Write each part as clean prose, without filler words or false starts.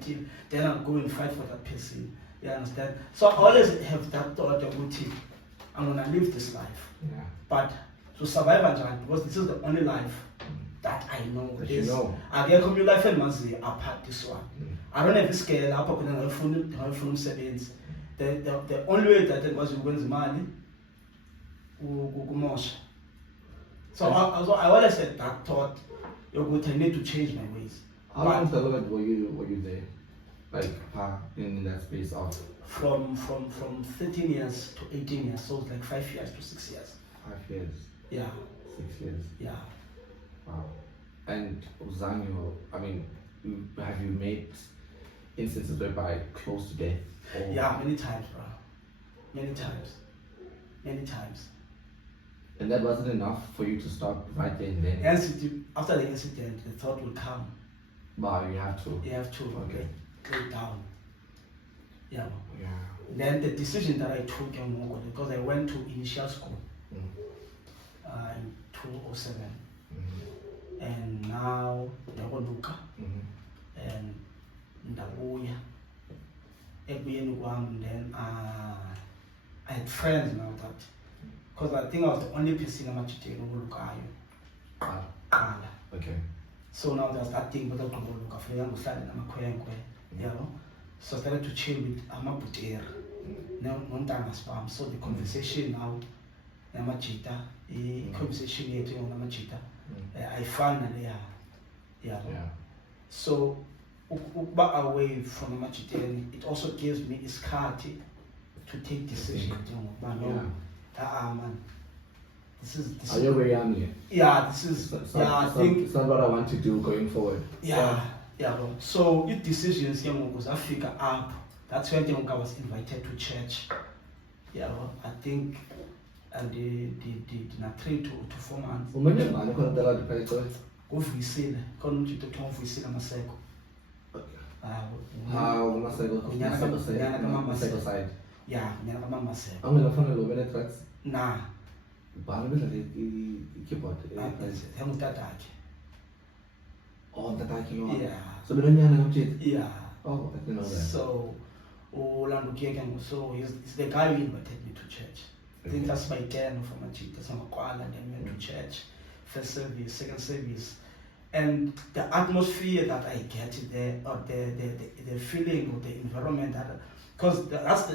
team, then I'll go and fight for that person. You understand? So I always have that thought of I'm gonna live this life. Yeah. But to survive because this is the only life that I know. That you know. I get community life and mazi apart this one. I don't have a scale up from settings. The only way that it was wins money. So I always had that thought, I need to change my ways. How long were you there? Like in that space of from 13 years to 18 years, so it's like 5 years to 6 years. 5 years. Yeah. 6 years. Yeah. Wow. And Uzanyo, I mean, have you made instances whereby close to death? Or? Yeah, many times, bro. Many times. And that wasn't enough for you to stop right there and then? After the incident, the thought will come. Wow, you have to. You have to okay. Lay down. Yeah. Yeah. Then the decision that I took, because I went to initial school in 2007. And now Luka and Ndabuya. And then I had friends now that, because I think I was the only person I'm actually Luka. Okay. So now there's that thing, but so I started to chill with Amabutera. So the conversation now, Namachita, conversation here on Namachita, I finally, yeah. So, away from Namachita, it also gives me a scarty to take decisions. Man, this is. Are you very young yet? Yeah, this is. I think it's not what I want to do going forward. Yeah. So if decisions was Africa up, that's when I was invited to church. Yeah, I think and the 3 to 4 months. Go Visile, come to Tom Visile Maseko. How Maseko side? Yeah, Mama said. I'm gonna find a little bit tracks. Nah. Keyboard. Oh, yeah. So we don't know yeah. Oh, I didn't know that. So, it's the guy who invited me to church. I think that's my turn for my cheat. That's my and then we went to church. First service, second service. And the atmosphere that I get there, or the feeling or the environment, because that's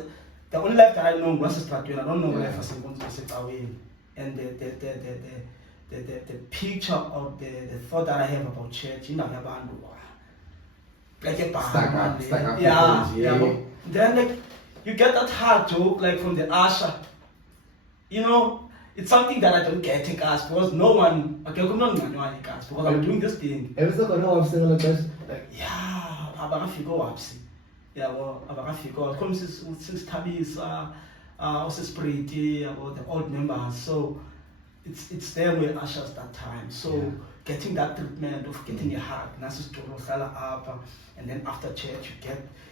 the only life that I know was a start. I don't know life as I'm going to sit away. And the picture of the thought that I have about church, like a band. Yeah. Then like you get that hard joke like from the usher. It's something that I don't get to ask because no one because I'm doing this thing. Like, yeah, abakafika wapsi. Yabo abakafika come since Tabisa, also Spirit about the old members. So it's them with ushers that time. So getting that treatment of getting a hug, Nasus to up, and then after church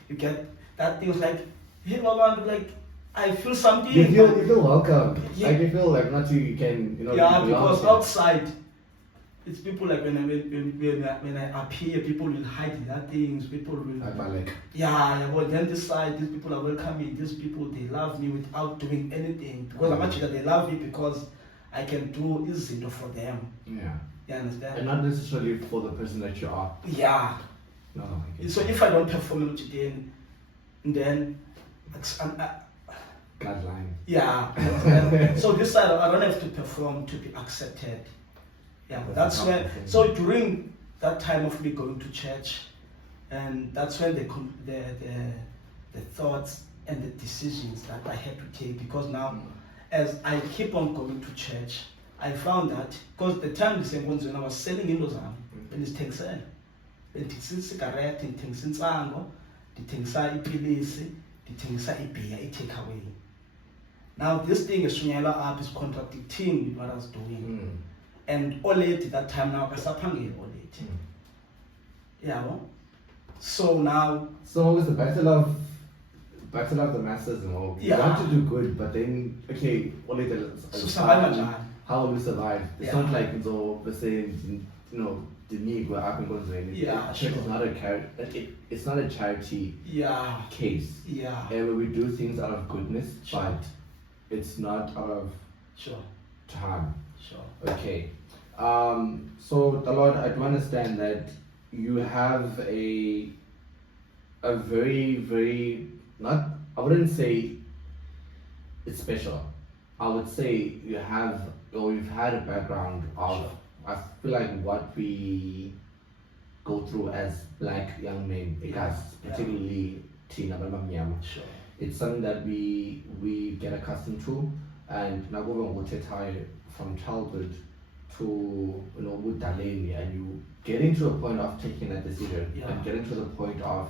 you get that things like, hey Baba, like I feel something. You feel welcome. Yeah. Like you feel like not you can, Yeah, because outside it's people like when I appear, people will hide their things, people will but then this side, these people are welcoming, these people they love me without doing anything. Because I'm actually they love me because I can do easy for them. Yeah. You understand? And not necessarily for the person that you are. Yeah. No. So if I don't perform then guideline. Yeah. So this side I don't have to perform to be accepted. Yeah. That's when. So during that time of me going to church, and that's when the thoughts and the decisions that I had to take, because now as I keep on going to church, I found that because the time when I was selling in Lausanne, and it's Texan, and it's cigarette, and things in Sango, the things are ipilisi, the things are beer, it take away. Now this thing is up is contradicting with what I was doing. And already that time now I already. Yeah. So now it's the battle of the masses and all. You want to do good, but then how will we survive? It's not like the saying, Yeah, Church is sure. not it's not a charity Yeah, case. yeah, Where we do things out of goodness, Sure. but it's not out of sure, harm. sure. Okay. So the Lord, I do understand that you have a very, very, not, I wouldn't say it's special. I would say you have, or you've had a background of, Sure. I feel like what we go through as black young men, because Yeah. particularly Tina Bamanyama, Sure. it's something that we get accustomed to, and Nagoba Wotetai from childhood to with Daleni, and you getting to a point of taking that decision, Yeah. and getting to the point of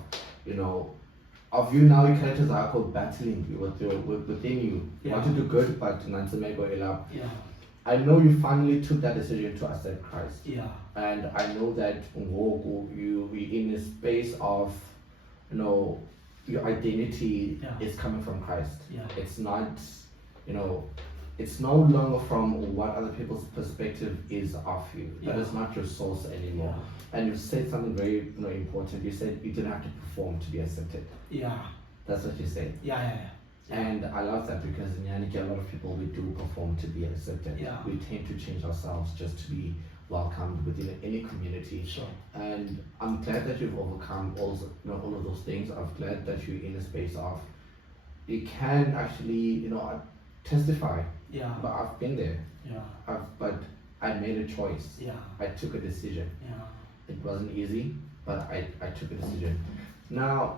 of you now, your characters are called battling within you. You Yeah. want to do good, but Nansemego Elab. Yeah, I know you finally took that decision to accept Christ. yeah, And I know that you in a space of your identity Yeah. is coming from Christ. Yeah. It's not it's no longer from what other people's perspective is of you. That Yeah. is not your source anymore. And you said something very important. You said you didn't have to perform to be accepted. yeah, That's what you said. yeah. And I love that because in Yannick, a lot of people, we do perform to be accepted. Yeah. We tend to change ourselves just to be welcomed within any community. Sure. And I'm glad that you've overcome all of those things. I'm glad that you're in a space of you can actually testify. Yeah, But I've been there. yeah, But I made a choice. yeah, I took a decision. yeah, It wasn't easy, but I took a decision. Now,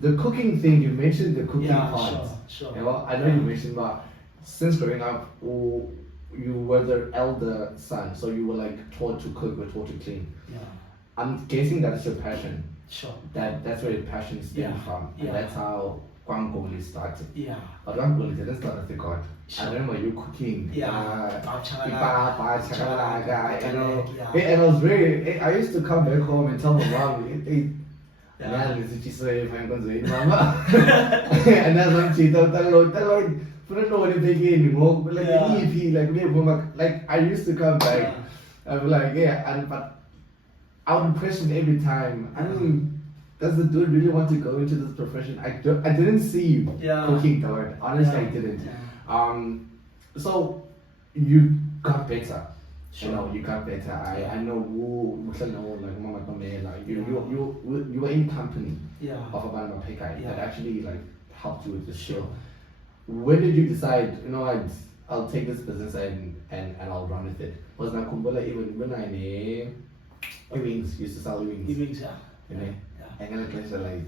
the cooking thing, you mentioned the cooking yeah, part. sure. I know you mentioned, but since growing up, you were the elder son, so you were like taught to cook or taught to clean. Yeah, I'm guessing that's your passion. sure. That's where your passion stems Yeah, from, and yeah. that's how Mgoli started. Yeah, But Mgoli didn't start as a god. Sure. I remember you cooking. Yeah. Ipapa, chakalaka, Yeah. and I was I used to come back home and tell my mom, hey, Yeah. and that's when she told Lloyd, like I used to come back. I'd be like, but I would question every time. I mean, does the dude really want to go into this profession? I didn't see you Yeah. cooking, Lloyd. Honestly, I didn't. Yeah. So you got better. Sure. You got better. I know like Mama Pamela, you were in company Yeah. of a Banama Pekai Yeah. that actually like helped you with the Sure. skill. When did you decide, I'll take this business and I'll run with it? Was Nakumbula even when I wings used to sell wings? Evenings, yeah. You know? Yeah. And then it like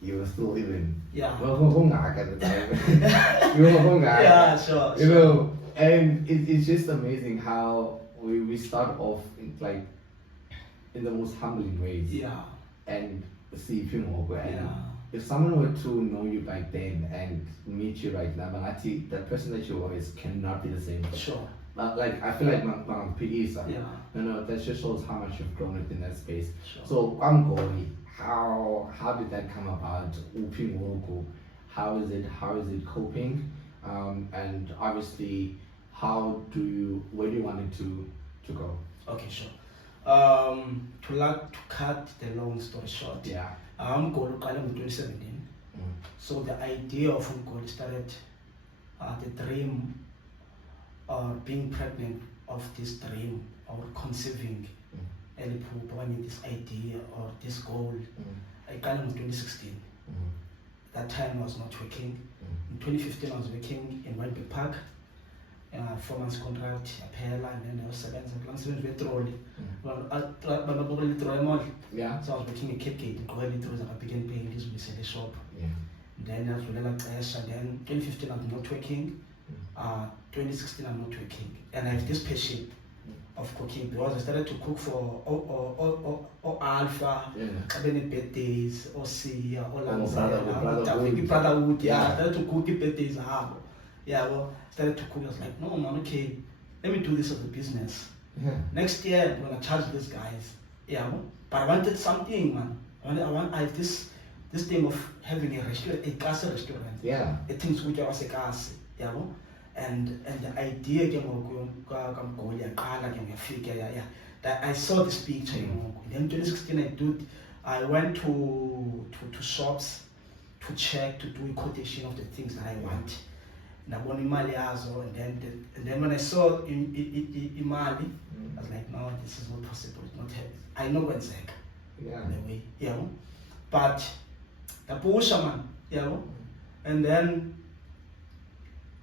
you were still even. Yeah. Well, at the time. You were Yeah, sure. You know, and it's just amazing how we start off in the most humbling ways. Yeah. And see if you know, and Yeah. if someone were to know you back then and meet you right now, Manati, that person that you always cannot be the same. Sure. Like I feel like my PE, Yeah. no, that just shows how much you've grown within that space. Sure. So Mgoli, how did that come about? How is it coping? And obviously, where do you want it to go? Okay, sure. To cut the long story short, Yeah. Mgoli started in 2017. So the idea of Mgoli started, the dream, or being pregnant of this dream, or conceiving, this idea or this goal. I got in 2016. That time I was not working. In 2015 I was working in Rugby Park. 4 months contract, and then I was seven trolley. Yeah. So I was working in Cape Gate, I began paying this in the shop. Yeah. Then I was and then 2015 I'm not working. 2016 I'm not working. And I have this passion of cooking because I started to cook for Alpha, any birthdays, or Sia, or Brotherhood. Yeah, I started to cook birthdays. Yeah, well, started to cook. I was like, no, man, okay, let me do this as a business. Yeah. Next year, I'm gonna charge these guys. Yeah, well, but I wanted something, man. I had this thing of having a restaurant, a gas restaurant. Yeah. The things which was a gas. Yeah, well, and the idea came of that I saw this picture, you know. Then 2016 I went to shops to check, to do a quotation of the things that I want. Nabona imali yazo, and then when I saw imali, I was like, no, this is not possible. It's not happening. I know kwenzeka. Yeah. The way, you know. But the pusha man, you know. And then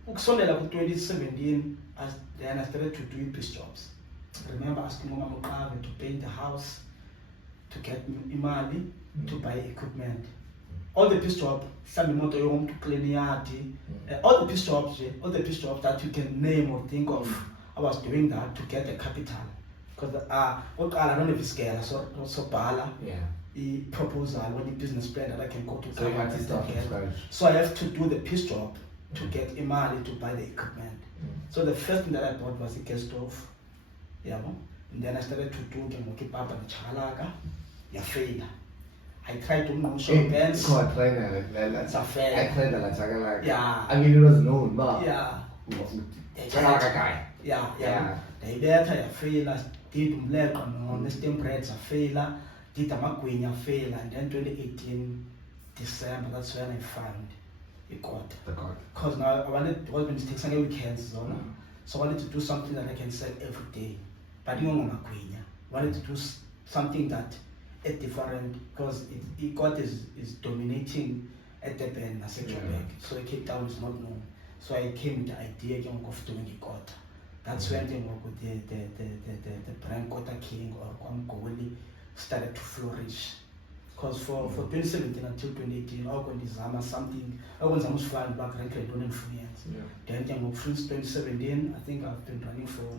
ukusondela ku 2017, then I started to do piece jobs. I remember asking Mama Mukabe to paint the house, to get imali, to buy equipment. All the piece jobs, some motor home to clean yard, all the piece jobs that you can name or think of. I was doing that to get the capital. Because I don't know if it's scale, so bala. Yeah. The proposal or the business plan that I can go to. So you had to start from scratch. So I have to do the piece job to get imali to buy the equipment. So the first thing that I bought was a gas stove. Yeah, and then I started to do the papa and chalaga. Yeah, failure. I tried to know some bands. That's a fail. I tried that. Yeah. I mean, it was known, but yeah. guy. Yeah. They better a failure. Did black on the stem breads a failure. Did a magwin a failure. And then 2018 December, that's when I found a God. Because now I wanted to take some weekends, so I wanted to do something that I can sell every day. But I wanted to do something that is different, because God is dominating at the band as a bank. So Cape Town is not known. So I came with the idea of doing a Kota. That's when they work with the brand Kota King or Mgoli started to flourish. Because for 2017 until 2018, I was something, I was almost fun back then, I don't influence. Then since 2017, I think I've been running for